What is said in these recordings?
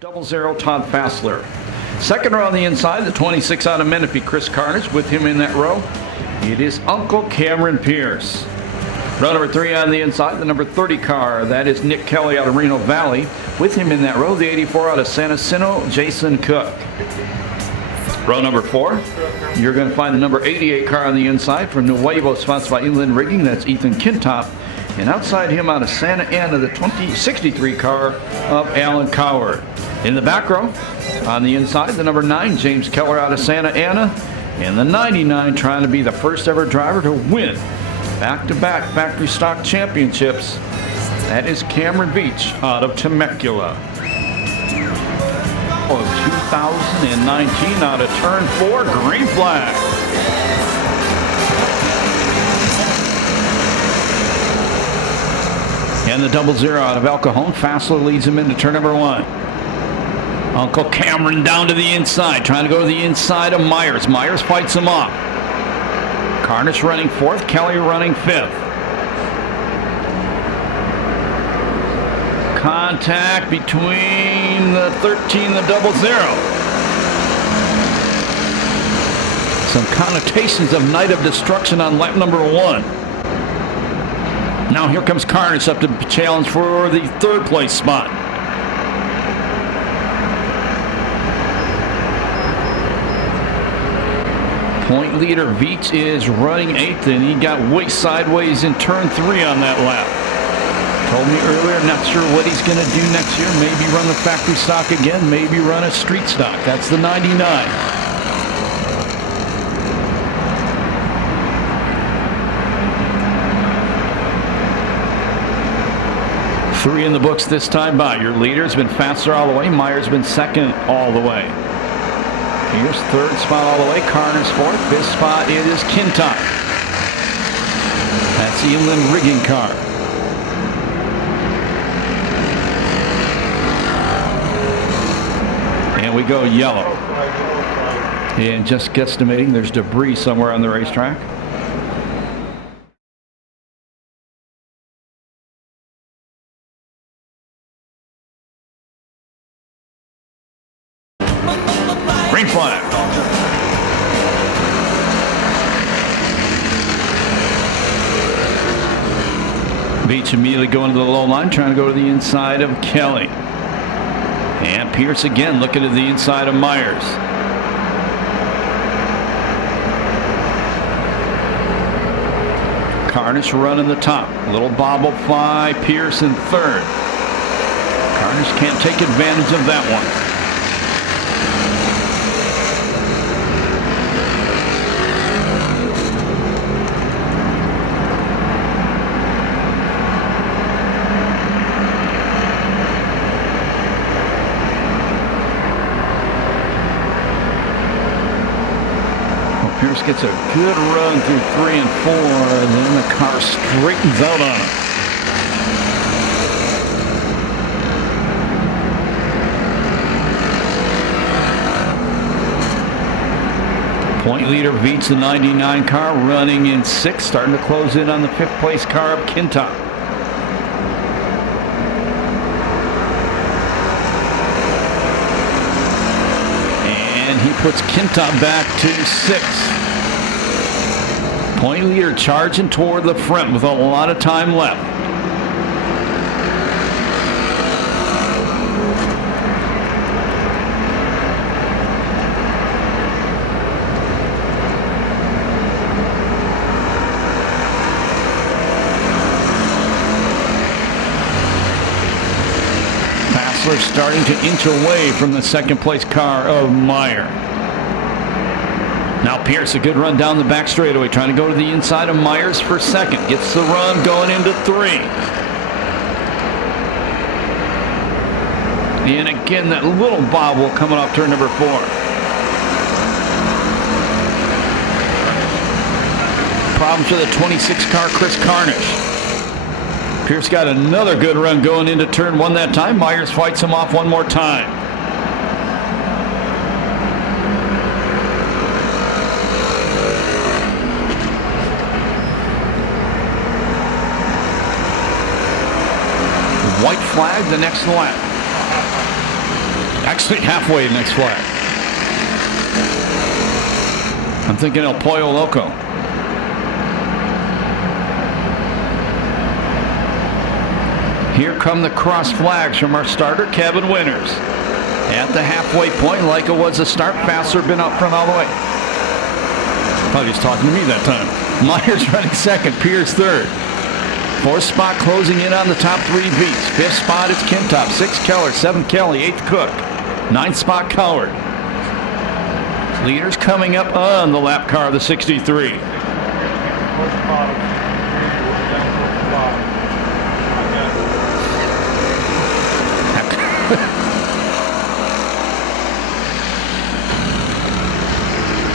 00 Todd Fassler. Second row on the inside, the 26 out of Menifee, Chris Carnage. With him in that row, it is Uncle Cameron Pierce. Row number 3 on the inside, the number 30 car, that is Nick Kelly out of Reno Valley. With him in that row, the 84 out of San Jacinto, Jason Cook. Row number 4, you're going to find the number 88 car on the inside from Nuevo, sponsored by Inland Rigging, that's Ethan Kintop. And outside him out of Santa Ana, the 2063 car of Alan Coward. In the back row, on the inside, the number 9, James Keller out of Santa Ana. And the 99 trying to be the first ever driver to win back-to-back factory stock championships. That is Cameron Beach out of Temecula. Of 2019 out of turn 4, green flag. And the 00 out of El Cajon. Fassler leads him into turn number 1. Uncle Cameron down to the inside, trying to go to the inside of Myers. Myers fights him off. Carnage running 4th, Kelly running 5th. Contact between the 13 and the 00. Some connotations of Night of Destruction on lap number 1. Now here comes Carnage up to challenge for the 3rd place spot. Point leader Veach is running 8th, and he got way sideways in turn 3 on that lap. Told me earlier, not sure what he's going to do next year. Maybe run the factory stock again, maybe run a street stock. That's the 99. Three in the books this time by. Your leader's been Fassler all the way. Myers been 2nd all the way. Here's 3rd spot all the way. Carnage 4th. 5th spot it is Kintop. That's the Inland Rigging car. And we go yellow. And just guesstimating, there's debris somewhere on the racetrack. Green flag. Beach immediately going to the low line, trying to go to the inside of Kelly. And Pierce again looking at the inside of Myers. Carnage running the top. Little bobble by Pierce in 3rd. Carnage can't take advantage of that one. Pierce gets a good run through 3 and 4, and then the car straightens out on him. Point leader Veach, the 99 car, running in 6th, starting to close in on the 5th place car of Kintop. He puts Kintop back to 6th. Point leader charging toward the front with a lot of time left. Fassler starting to inch away from the 2nd place car of Meyer. Now Pierce, a good run down the back straightaway, trying to go to the inside of Myers for 2nd. Gets the run going into 3. And again, that little bobble coming off turn number 4. Problems with the 26 car, Chris Carnage. Pierce got another good run going into turn 1 that time. Myers fights him off one more time. White flag the next lap. Actually, halfway next flag. I'm thinking El Pollo Loco. Here come the cross flags from our starter, Kevin Winters. At the halfway point, like it was a start, Fassler been up front all the way. Thought he was talking to me that time. Myers running second, Pierce third. Fourth spot closing in on the top three beats. Fifth spot is Kintop, sixth Keller, seventh Kelly, eighth Cook, ninth spot Coward. Leaders coming up on the lap car of the 63.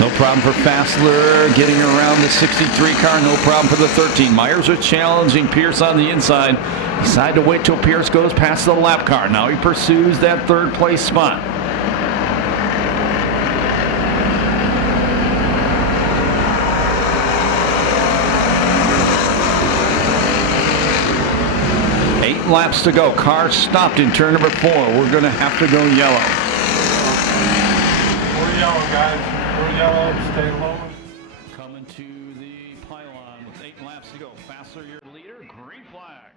No problem for Fassler getting around the 63 car. No problem for the 13. Myers are challenging Pierce on the inside. Decide to wait till Pierce goes past the lap car. Now he pursues that third place spot. Eight laps to go. Car stopped in turn number 4. We're going to have to go yellow. We're yellow, guys. Yellow, stay low. Coming to the pylon with 8 laps to go. Fassler, your leader. Green flag.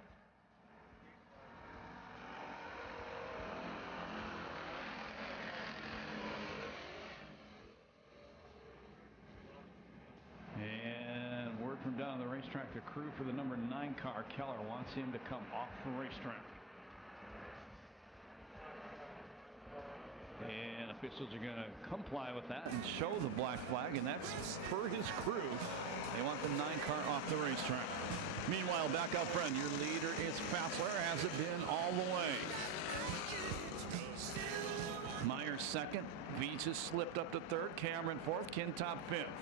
And word from down the racetrack, the crew for the number 9 car, Keller, wants him to come off the racetrack. And officials are going to comply with that and show the black flag, and that's for his crew. They want the 9 car off the racetrack. Meanwhile, back up front, your leader is Fassler, has it been all the way. Myers second, Veach has slipped up to third, Cameron fourth, Kintop fifth.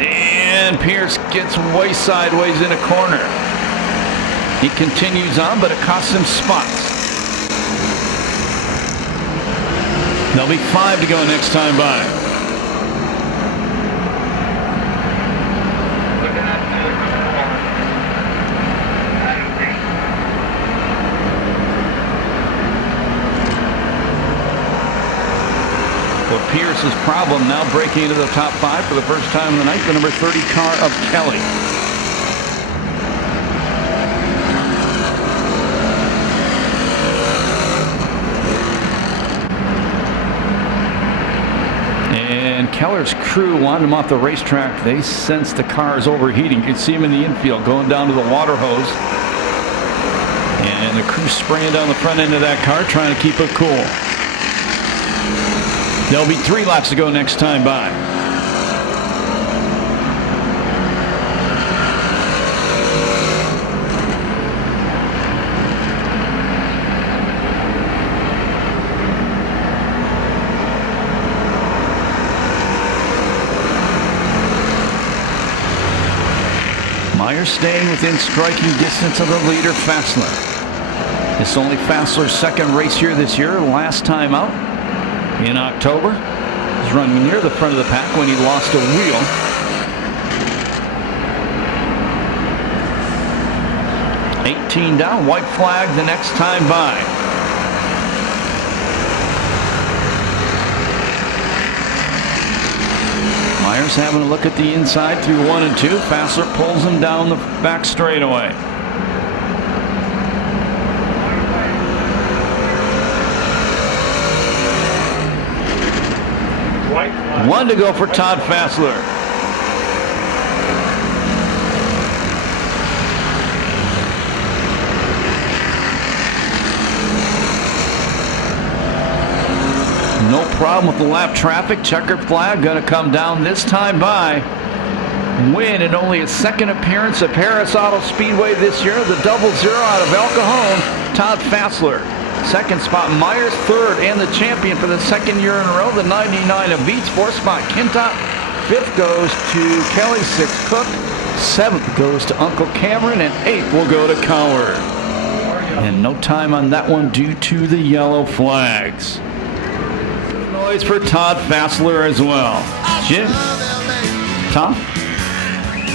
And Pierce gets way sideways in a corner. He continues on, but it costs him spots. There'll be 5 to go next time by. Well, Pierce's problem now breaking into the top 5 for the first time of the night, the number 30 car of Kelly. And Keller's crew wanted him off the racetrack. They sense the car is overheating. You can see him in the infield going down to the water hose. And the crew spraying down the front end of that car trying to keep it cool. There'll be 3 laps to go next time by. Myers staying within striking distance of the leader, Fassler. It's only Fassler's second race here this year, last time out in October. He's running near the front of the pack when he lost a wheel. $18 down, white flag the next time by. Myers having a look at the inside through 1 and 2. Fassler pulls him down the back straightaway. One to go for Todd Fassler. No problem with the lap traffic. Checkered flag going to come down this time by. Win in only his second appearance at Perris Auto Speedway this year. The 0-0 out of El Cajon, Todd Fassler. Second spot, Myers third, and the champion for the second year in a row, the 99 of Beats. Fourth spot, Kintop. Fifth goes to Kelly. Sixth, Cook. Seventh goes to Uncle Cameron, and eighth will go to Coward. And no time on that one due to the yellow flags. Noise for Todd Fassler as well. Jim? Tom?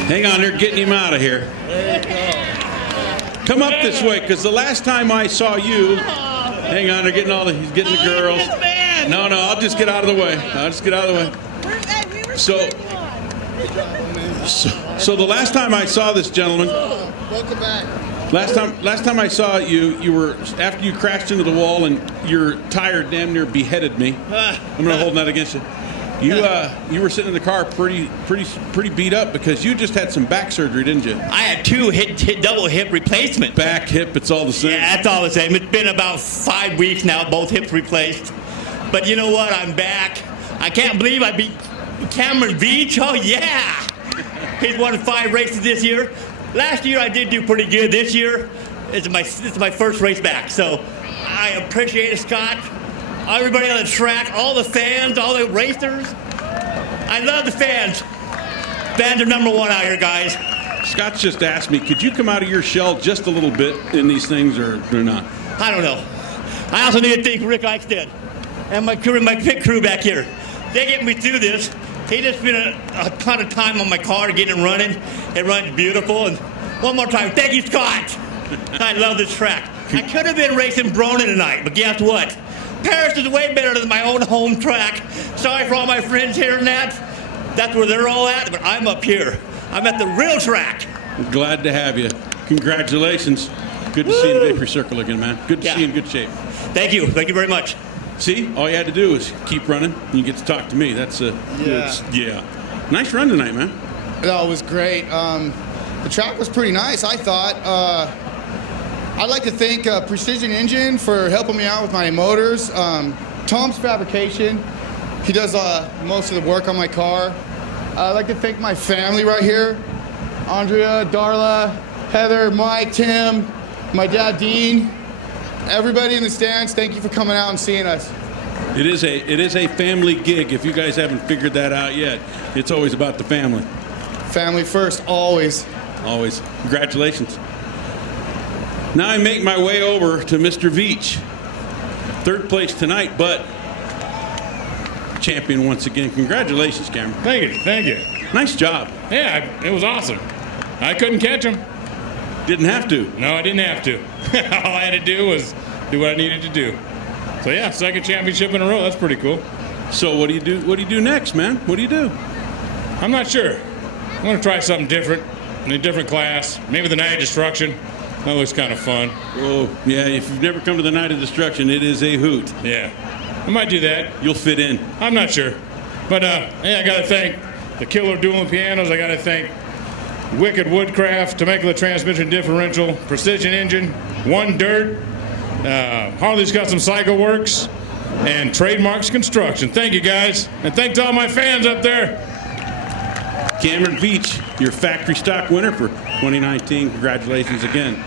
Hang on, they're getting him out of here. Come up this way, because the last time I saw you, hang on, they're getting he's getting the girls. No, I'll just get out of the way. So the last time I saw this gentleman, Welcome back. last time I saw you, you were after you crashed into the wall and your tire damn near beheaded me. I'm gonna hold that against you. You were sitting in the car pretty beat up because you just had some back surgery, didn't you? I had two double hip replacements. Back, hip, it's all the same. Yeah, that's all the same. It's been about 5 weeks now, both hips replaced. But you know what? I'm back. I can't believe I beat Cameron Beach. Oh yeah, he's won 5 races this year. Last year I did do pretty good. This year this is my first race back. So I appreciate it, Scott. Everybody on the track, all the fans, all the racers. I love the fans. Fans are number one out here, guys. Scott's just asked me, could you come out of your shell just a little bit in these things or not? I don't know. I also need to thank Rick Eichstead and my pit crew back here. They get me through this. He just spent a ton of time on my car getting it running. It runs beautiful. And one more time, thank you, Scott. I love this track. I could have been racing Bronin tonight, but guess what? Perris is way better than my own home track. Sorry for all my friends here and that. That's where they're all at, but I'm up here. I'm at the real track. Glad to have you. Congratulations. Good to see you in Victory Circle again, man. Good to see you in good shape. Thank you. Thank you very much. See, all you had to do was keep running, and you get to talk to me. That's yeah. Nice run tonight, man. No, it was great. The track was pretty nice, I thought. I'd like to thank Precision Engine for helping me out with my motors. Tom's Fabrication, he does most of the work on my car. I'd like to thank my family right here. Andrea, Darla, Heather, Mike, Tim, my dad, Dean. Everybody in the stands, thank you for coming out and seeing us. It is a family gig. If you guys haven't figured that out yet, it's always about the family. Family first, always. Always. Congratulations. Now I make my way over to Mr. Veach. 3rd place tonight, but champion once again. Congratulations, Cameron. Thank you. Nice job. Yeah, it was awesome. I couldn't catch him. Didn't have to. No, I didn't have to. All I had to do was do what I needed to do. So yeah, 2nd championship in a row. That's pretty cool. So what do you do? What do you do next, man? What do you do? I'm not sure. I'm gonna try something different in a different class. Maybe the Night of Destruction. That looks kind of fun. Oh yeah, if you've never come to the Night of Destruction, it is a hoot. Yeah, I might do that. You'll fit in. I'm not sure, but hey, I gotta thank the Killer Dueling Pianos. I gotta thank Wicked Woodcraft, Temecula Transmission Differential, Precision Engine, One Dirt, Harley's Custom Cycle Works, and Trademarks Construction. Thank you, guys. And thanks to all my fans up there. Cameron Veach, your factory stock winner for 2019. Congratulations again.